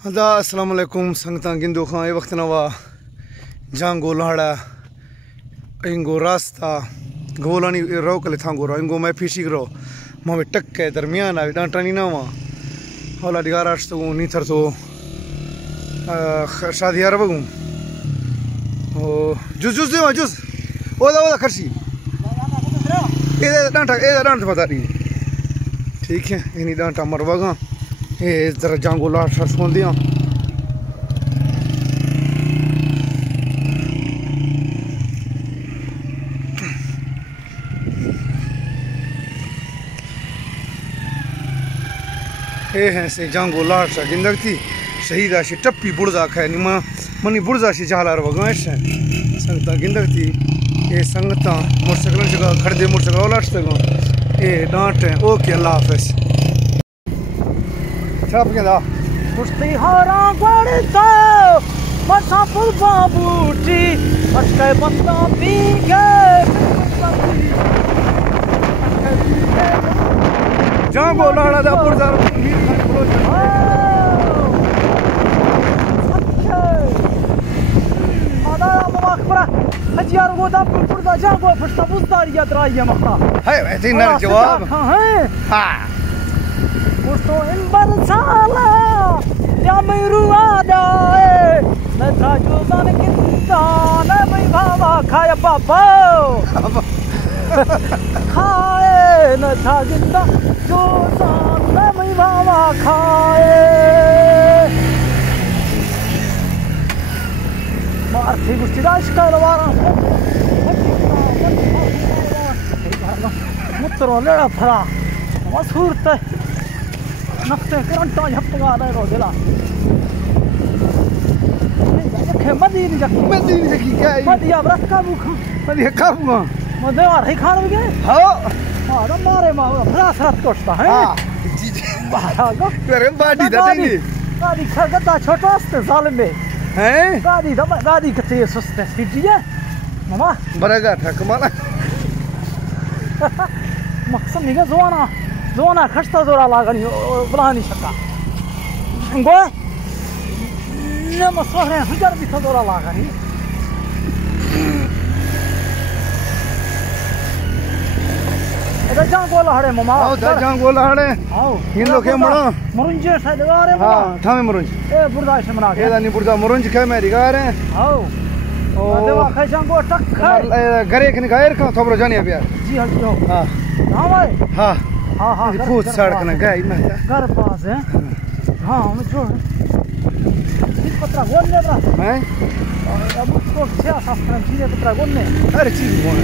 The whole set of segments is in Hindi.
हदा अस्सलाम वालेकुम संगता गिंदो खां ए वक्त नवा जांगो लाड़ा इंगो रास्ता गोलानी रो कले था गोरा इंगो मैं फिशी करो मामे टक्के दरमियान आ डांटा नी नावा होला दिगाराश तो नी थर तो शादी यार बगू ओ जुस जुस दे जुस ओदा खर्ची ए डांटा पता नहीं ठीक है इनी डांटा मरवागा ये जरा जांगो लाड़ सरसों दिया ये है से जांगो लाड़ सा जिंदग थी शहीद आशी टप्पी बुर्जा खाए निमा मनी बुर्जा शी झालार वगाश है संगता गिंदग थी ये संगता मोटरसाइकिल जगह खड़े मोटरसाइकिल लाड़ तक ये डांट है ओके अल्लाह हाफिज छाप के दा कुश्ती हारा गड़ता मसा पुल बाबूटी अटके बंदा पी गए जांगो लाड़ा दा पुरजार आदा मखबरा हजियार वो दा पुरदा जांगो फटता बुस्तारी यात्राई मखा है वैसे ना जवाब हां Gusto in bersala ya meru ada na tajudan kita na mai baba khaya baba khaye na tajinda judan na mai baba khaye marthi gusti dash kalwara mutro lera phara masurta नक्शे करंटा झपका दे रो दिला ये मदीन जकी क्या है मदिया व्रत का भूख मदिया का भूख मदे और ही खान गए हां हां तो मारे मां फ्रास रात कोस्ता है हां जी जी बागा तेरे बाडी दतेंगे गाड़ी खगता छोटा से साल में हैं गाड़ी कते सुस्ते सीटी है मामा बरगा था कमाल मकसद निगा जोना खस्ता जोरा लागनी बुलानी शक्का गोय ने मसरे हजार भी जोरा लागनी एदा जांगो लाड़े मामा आओ जांगो लाड़े आओ हिंदो के मणो मुरुंजे साइड गारे मामा हां थामे मुरुंज ए बुरदा से मना के एदा नी बुरदा मुरुंज के मेरी गारे आओ ओ देवा खे जांगो टक घरे के गायर का थोबरो जानी अबिया जी हां हां हां भाई हां हाँ हाँ फूट सड़क न गई ना घर पास है हाँ मैं छोड़ इस पत्रा गोल ले रहा हैं अब उसको क्या शास्त्र में चीज़ पत्रा गोल ले हर चीज बोल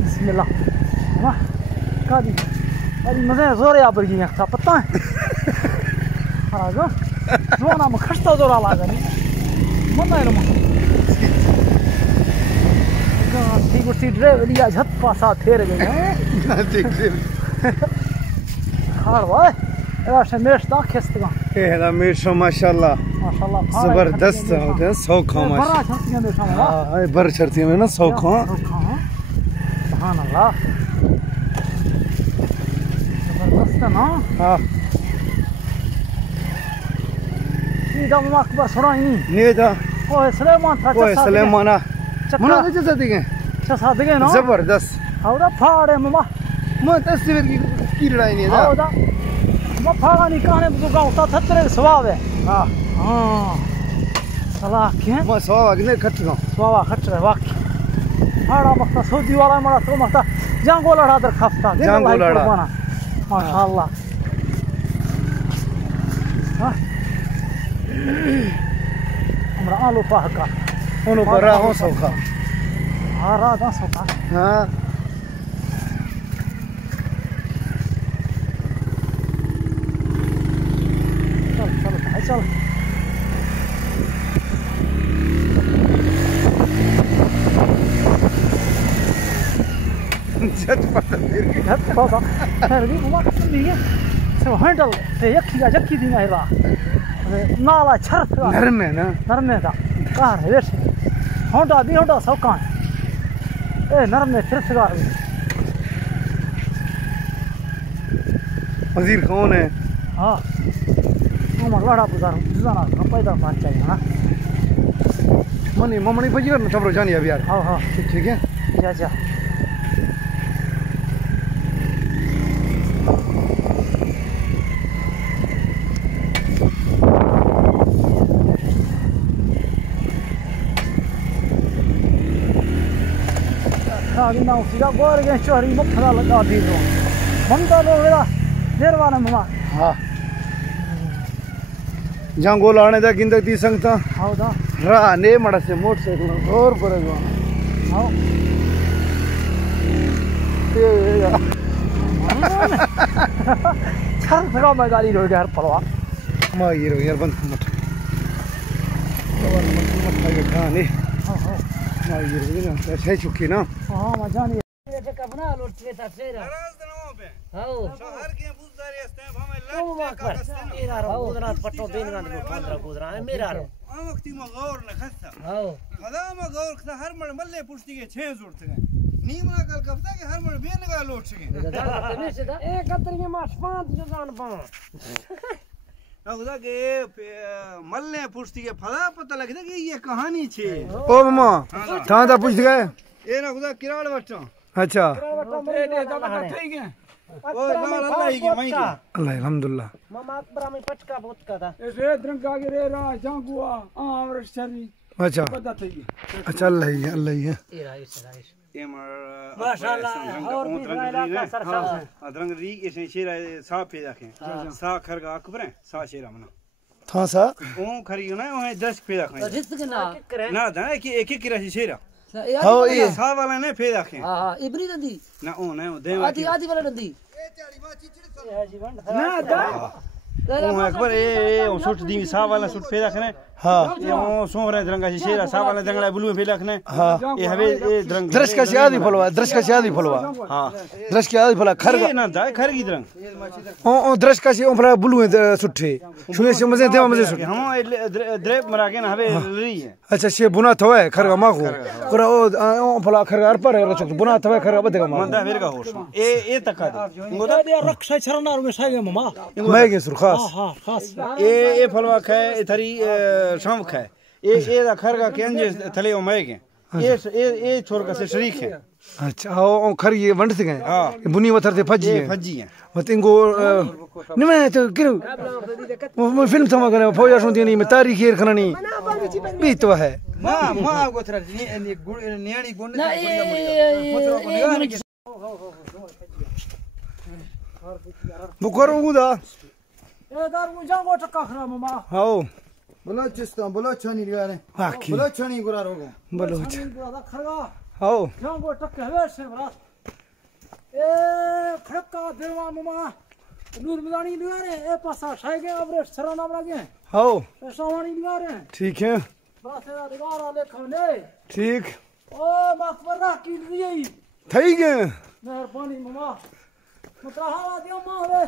बिस्मिल्लाह वाह कादी अरे मज़े जोर या पर गया था पता है हाँ जो जोना में खस्ता जोरा लागनी मना है ना ठीक उसी ड्राइवर लिया झट पासा फेर गए ना ठीक से खाड़ भाई ऐसे मेश दा खिस्त का ए ना मेश माशाल्लाह जबरदस्त होते हैं 100 खा बड़ा छतियां दे सामने हां बर छतियां में ना 100 खा सुभान अल्लाह जबरदस्त ना हां दम अकबर सुनाई ने दा ओए सुलेमान था ओए सुलेमाना मना के जदी गए चसा दगे ना जबरदस्त औरा फाड़े ममा मैं तस्वीर की लड़ाई नहीं था औरा म फाड़ा नहीं कहने तो गांव ता थतरे स्वभाव है हां हां सलाह के मैं स्वभाव ने खट गो स्वभाव खट रहे वाकी फाड़ा मक्ता सऊदी वाला मरा तो मक्ता जांगो लड़ा दर खफ्ता जांगो लड़ा माशाल्लाह हां हमरा आलू पाहका उनो बरा हो सौखा हां राधा सौखा हां चल भाई चल झट पासा फिर भी ममा नहीं है सो हैंडल ते यक्की दी नहीं रहा नाला छरफ नरम है ना नरमे का कार है वैसे होंडा दी होंडा सौका ए नरम ने फिर सगार वजीर कौन है? हाँ उमर वाड़ा बुजार जाना पैदा मान चाहिए ना मनी ममनी बजी कर तबरो जानी अब यार। हाँ हाँ ठीक है जा जा हाँ ना सीधा गोर के शहरी मुखला लगा दी तो मंदा लो वेला देरवाना ममा हाँ जहाँ गोल आने दा गिंदक दी संगता हौदा रा ने मड़ा से मोटरसाइकिल और पड़ेगा हाँ ये छर सगा मैं गाड़ी रो गया हर परवा मां ये रो यार बंद मत और मत खाइए खाने हाँ हाँ मां ये रो ना ऐसे चुकी ना हाँ मजा नहीं ये का बना लो ट्रेता ट्रेरा नाराज दनों पे हां शहर के बुजदारी हस्ते हमें तुम लट वाकर मेरा रो गुजरा पट्टो बेन गांध लो पंद्रह गुजरा है मेरा रो आ वक्ती में गौर न खस्ता हां खदा में गौर खदा हर मण मल्ले पुष्टि के 6 जुड़त गए नीमना कल कफ्ता के हर मण बेन गा लोट सके ए कतरी के मास पांच जुगान पा खुदा के मल्ले पुष्टि के फला पता लग कि ये कहानी छे ओ मामा था ता पूछ गए ए ना खुदा किराड़ बच्चा अच्छा ए दे तो ठीक है ओ अल्लाह की मई के अल्लाह अल्हम्दुलिल्लाह मामा अकबर में पटका बहुत का था ए द्रंगा के रे रा जांगुआ और शरी अच्छा पता थई अच्छा अल्लाह ही है ए राइस ये मर माशाल्लाह और भी रायला का सरसा अदरंग री इसे शेरा साफ पे रखे सा खरगा अकबर सा शेरा मना था सा ओ खरी ना ओ 10 पे रखे रिस्क ना ना था कि एक एक रही शेरा हां ये सा वाला ने पे रखे हां इबरी नदी ना ओ ना दे आदि आदि वाला नदी ना दा ओ अकबर ए ओ सुट दी सा वाला सुट पे रखने हां ये ओ सोहरा दरंगा शेरा सा वाला दंगला ब्लू पे रखने हां ये हवे ए दरंग दृश्य का शादी फलवा दृश्य का शादी फलवा हां दृश्य का शादी फला खरगा ये ना था खरगी दरंग ओ दृश्य का से फला बुलू है सुठे शुए से मजे देवा मजे सुठे हम द्रेप मरा के ना हवे रही है अच्छा से बुना थवा है खरगा माखो कोरा ओ फला खरगा अर पर रचक बुना थवा खरगा बदेगा मा मंदा फिर का होश ए तका गोदा दे रक्षा छरना में सागे ममा मैं के सुर खास हां खास ए फलवा खे थरी शाम खे ए खरगा के अंजे थले ओ मैं के ए छोर का से शरीक है अच्छा ओ खर ये वंड से गए हां बुनी वथर से फजी ये है फजी है वतिंगो निमे तो किरो वो फिल्म थमा करे फौजा सुनती नहीं मैं तारीख ये खनानी भी तो है मां को थरा नियाणी गुण ना बुखारो गुदा ए दार मु जांगो टक्का खरा ममा हाओ बलोचिस्तान बलोचनी गाने आखी बलोचनी गुरा रोगो बोलो गोदा खरगा हाओ जांगो टक्के हवे से बरा ए खड़का देवा ममा नूर मदानी निवारे ए पासा सागे अवरेश सरना लागे हाओ ए सवानी निवारे ठीक है बासे दा दिगारा लेखने ठीक ओ मकबर रा की दिई थई गए मेहरबानी ममा मतरा हाला दियो मावे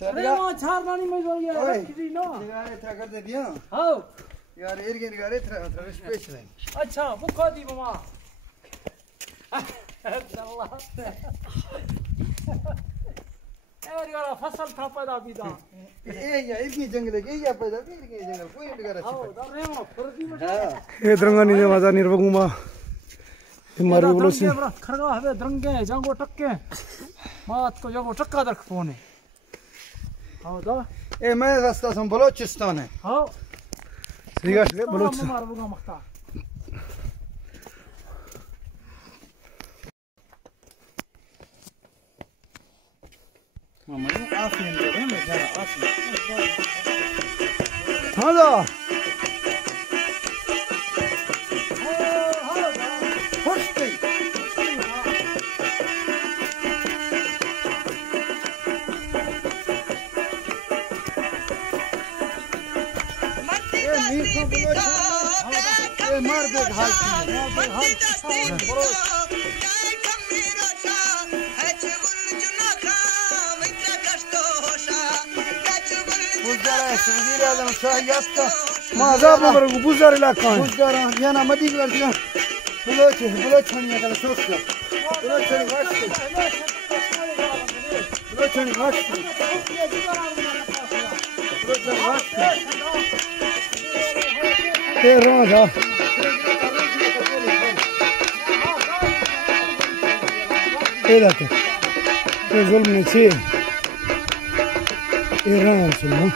अरे मां छारदानी में जो ये रखी ना निगारे था कर दे दिया हां यार एरगे निगारे था स्पेशल है अच्छा बुखा दी ममा अल्लाह ए यार फसल था पैदा बीदा ए या इरगी जंगल के या पैदा इरगी जंगल कोई निगारा हां दरे में फुर्ती में ए द्रंगानी ने माता निर्वगुमा मारे बोलो से खरगा हवे द्रंगे जांगो टक्के मात को जांगो टक्का दरख पोने हां तो ए मैं रास्ता सम बलोचिस्तान है हां ठीक है बोलो मार बुगा मखता मामा आफिन दे मैं जा आफिन हां दा मार दे घाल जरा वजीर आजम शाहियात का माजा मगर बुजार इलाका है बुजार या ना मदी करती है बुलो छनिया का सोच बुलो छनी घाट ये राजा ये लाते ये जुल्म ने छे ये राम सुनो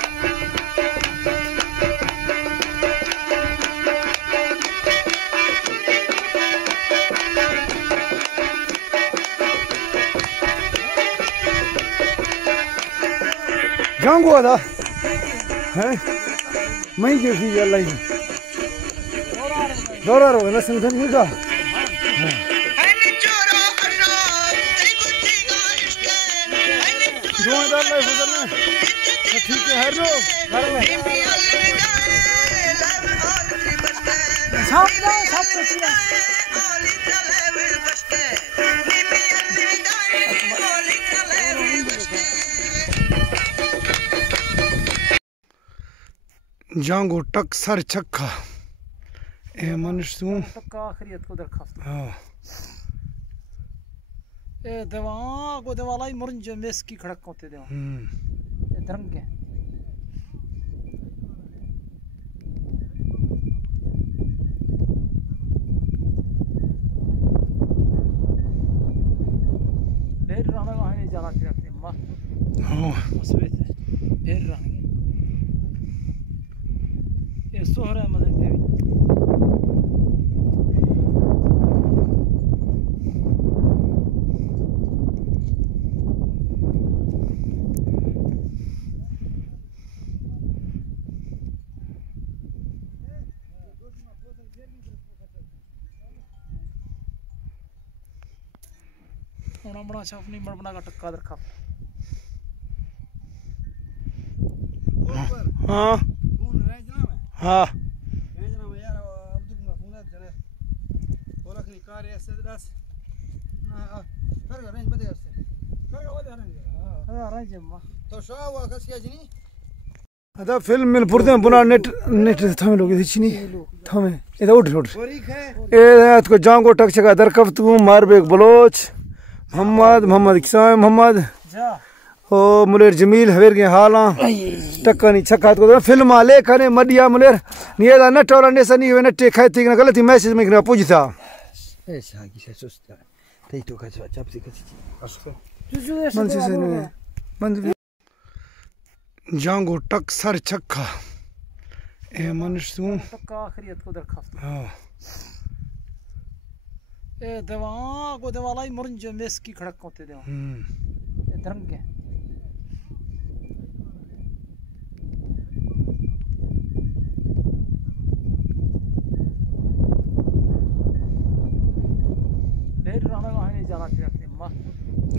Jango da. He? Mai ke fi Allah yi. Doraro na sanghan ni ka. जो इधर नहीं गुजरना ठीक है हर लो घर में सब कुछ जांगो टक सर छक्का ए मनुष्य तक आखिरियत को दरखास्त हां ए दवा को दवालाई मुरंज मेस की खड़क होते दवा ए धरंग के बेर राणा वहां जाना करते मां हां उसवे बेर राणा ये सोहरा मदन देवी बड़ा अपनी बना का टक्का रखा हां हां यार अब्दुल मफूना जने ओलखनी कार ऐसे दस ना कर रेंज बदे उससे कर वो दे हां रेंज में तो शावा कसिया जनी अदा फिल्म में पुरते बुना नेट नेट थमे लोग दिछनी थमे इधर उठ बोरीक है ए को जांगो टक छका दरकफ तू मारबेक बलोच मोहम्मद किसान मोहम्मद जा ओ मुलेर जमील हवेर के हाला टक्कनी छक्का को फिल्म आले कने मडिया मुलेर नियदा न टोरा ने सनी वे नटे खाती न गलती मैसेज में न पूछता ऐसा की से सुस्ता ते तो का चापसी का मन से मन जांगो टक सर छक्का ए मनुष्य तक आखिरियत को दरखास्त हां ए दवा को दवालाई मुरंज मेस की खड़क होते दवा ए धरंग के बेर राणा वहां जाना करते मां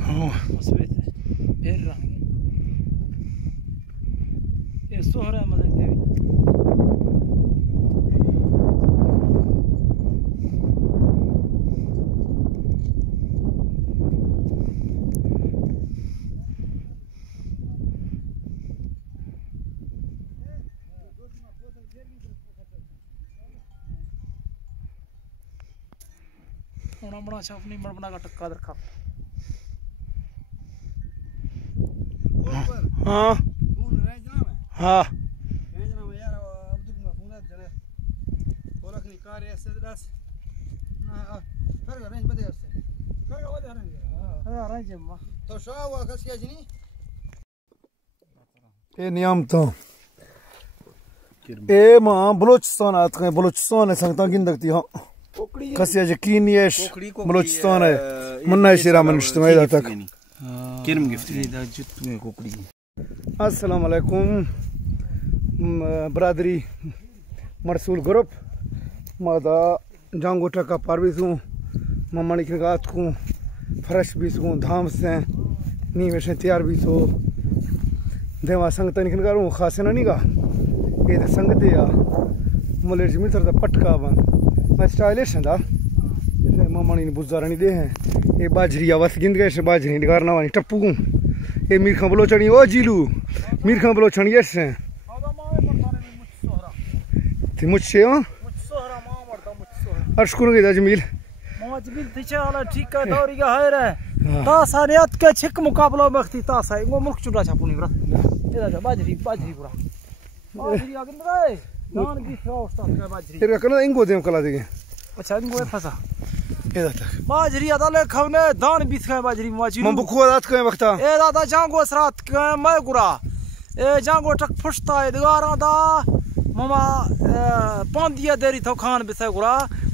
हां उसवे बेर राणा ये सोहरा मदन देवी बड़ा अपनी बना का टक्का रखा हां हां यार अब्दुल मफूना जने ओलखनी कार ऐसे दस ना कर रेंज बदे उससे कर वो दे हां रेंज में तो शावा कसिया जनी ए नियम तो ए मां बलूचिस्तान आत है बलूचिस्तान है संगता गिंदकती हां कसिया यकीन यश बलूचिस्तान है मुन्ना शेरा मनुष्य में तक किरम गिफ्ट दा जुत में कोकड़ी अस्सलाम वालेकुम बरादरी मरसूल ग्रुप मादा जांगो टका पारवीसू मम्मा निकल गात को फ्रेश भी सो धाम से नी वैसे तैयार भी सो देवा संगत निकल गारूं खास ना नहीं गा ये तो संगत या मुलेर जमीन सर पटका बन मैं स्टाइलिश दा मम्मा ने बुजारणी दे हैं ये बाजरी आवास गिंद गए से बाजरी निगारना वाली टप्पू ये मीर खां बलो चढ़ी ओ जीलू मीर खां बलो छणी यस थी मुझसे हो सोहरा मां मरता मुझ सोहरा अशकुर के जमील मां जमील थिचे वाला ठीक है दौरी का है रे तासानियत के छिक मुकाबला मखती तासा वो मुल्क चुरा छापुनी ब्रा एदा जा बाजरी पूरा बाजरी आगन रे नान की थ्रा उस्ताद का बाजरी तेरे कना इंगो देम कला देगे अच्छा इनको फसा एदा तक बाजरी अदाले खवने दान बीत का बाजरी माजी मन बुखो दात के वक्ता ए दादा जांगो सरात के मैं गुरा ए जांगो टक फुसता है दगारा दा ममा पांदिया देरी तो खान बिसे गुरा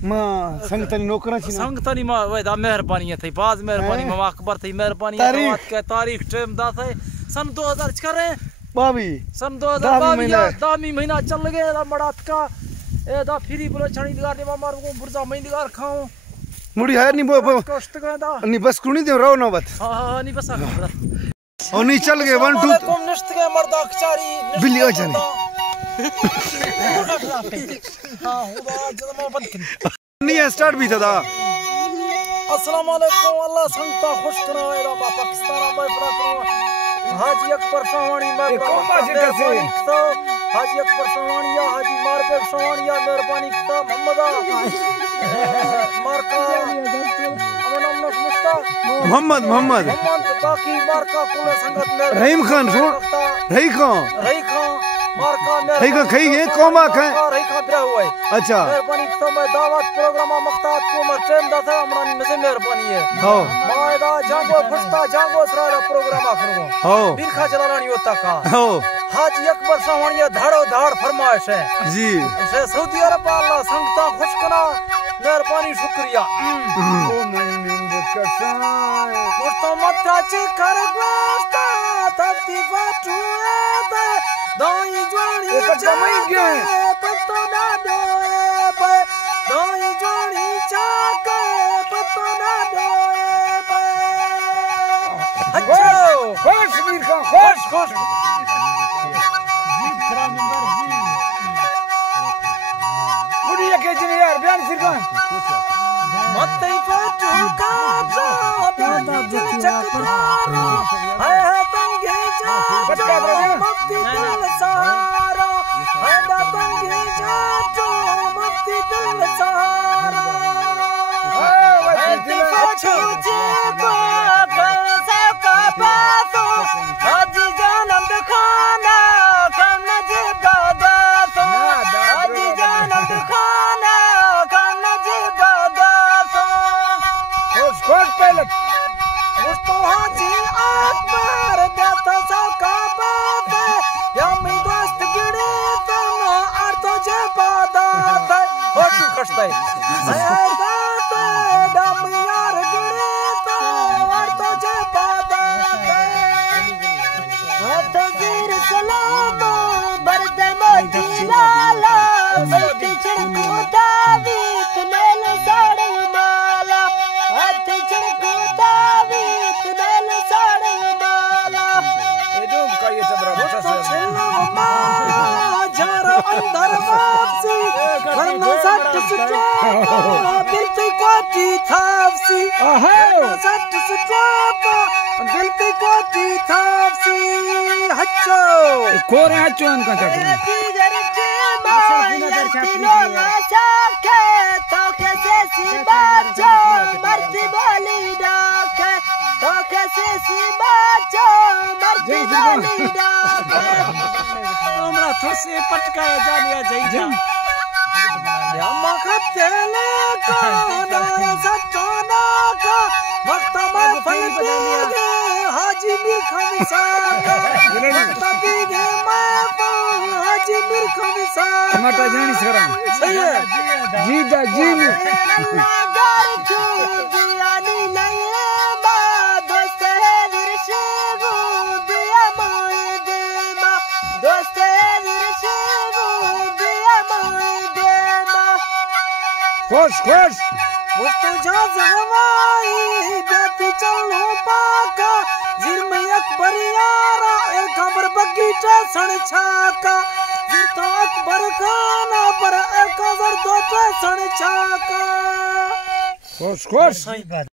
मां संगतनी नौकरा छी ना संगतनी मा वेदा मेहरबानी थई बाज मेहरबानी ममा अकबर थई मेहरबानी बात के तारीख टाइम दा थे सन 2000 करे बावी सन 2022 दामी महीना चल गए मड़ात का ए दा फ्री बोले छणी दगार ने मार को बुरजा महीने दगार खाऊं मुड़ी है नहीं वो कष्ट का दा नहीं बस कुणी दे रहो ना बात हां नहीं बस और नहीं चल गए 1 2 कम नष्ट के मर्दा खचारी बिल्ली आ जाने हां हुआ जमा बंद नहीं स्टार्ट भी था अस्सलाम वालेकुम अल्लाह संगता खुश करा एरा पाकिस्तान में बड़ा करो हाजी अकबर सवानी में हाजी अकबर सवानिया हाजी मारबेग सवानिया मेहरबानी किता मोहम्मदा मारका मोहम्मद बाकी मारका कुल संगत में रहीम खान रही खान मारका खई गए कोमा खा रही खान बिरा हुआ है अच्छा मेहरबानी किता मैं दावत प्रोग्राम मख्तात को मैं टाइम दा था हमरानी मजे मेहरबानी है हो मायदा जांगो फुसता जांगो सरा प्रोग्राम करो हो बिरखा चलानी होता का हो हाजी अकबर सवानिया धाड़ो धाड़ फरमाइश है जी से सऊदी अरब अल्लाह संगता खुश करा मेहरबानी शुक्रिया ओ मन कसम तो मत्ता चे कर गोस्ता तती बाटू पे दोई जोड़ी जमाई गए पत्तो ना दोए पे दोई जोड़ी चाके पत्तो ना दोए पे अच्छा खुश वीर का खुश मुड़िया के जने यार बयान सिर का मत्ते पाटू का दादा चकरारो है तंगे जा मत्ती दिल सारा है तंगे जा मत्ती दिल सारा है पाटू जे कैसे का पातो हाजी जानंद खाना कम जे दादा तो हाजी जानंद खाना कम जे दादा तो खुश पहले तो हाजी अकबर देता सका बात या मैं दोस्त गिरे तो ना अर्थ जे बात हो तू खस्ता है दात दम यार गिरे तो अर्थ जे बात हाथ वीर सलाम बरदे मोती लाला बल्कि छिड़को दावीत लेल साड़े माला हाथ छिड़को दावीत लेल साड़े माला एकदम का ये जबरा जरा अंदर वापसी वरना सट सुटापा बिल्कुल कोटी थापसी वरना सट सुटापा बिल्कुल कोटी थापसी हच्चो कोरे हच्चो इनका तेरे तीजर टीमा लड़कियों ना चाके तो कैसे सी बाचो मर्दी बोली डाके तो कैसे सी बाचो मर्दी बोली डाके हमरा थोसे पटकाया जानिया जाइजा यामा खतेले को ना सटोना का वक्त में फल पीगे हाजी मीर खमसा का वक्त पीगे मैं हाजी मीर खमसा टमाटर जानी सरा सही है जी दा जी में अल्लाह गार क्यों दिया नी नहीं मा दोस्त है विरशगु दिया मोए दे मा दोस्त है विरशगु दिया मोए दे मा खुश वो तो जा जवाई बेटी चलो पाका जिर में अकबर यारा एक खबर बगीचा सण छाका जिर तो अकबर खाना पर एक खबर दो सण छाका खुश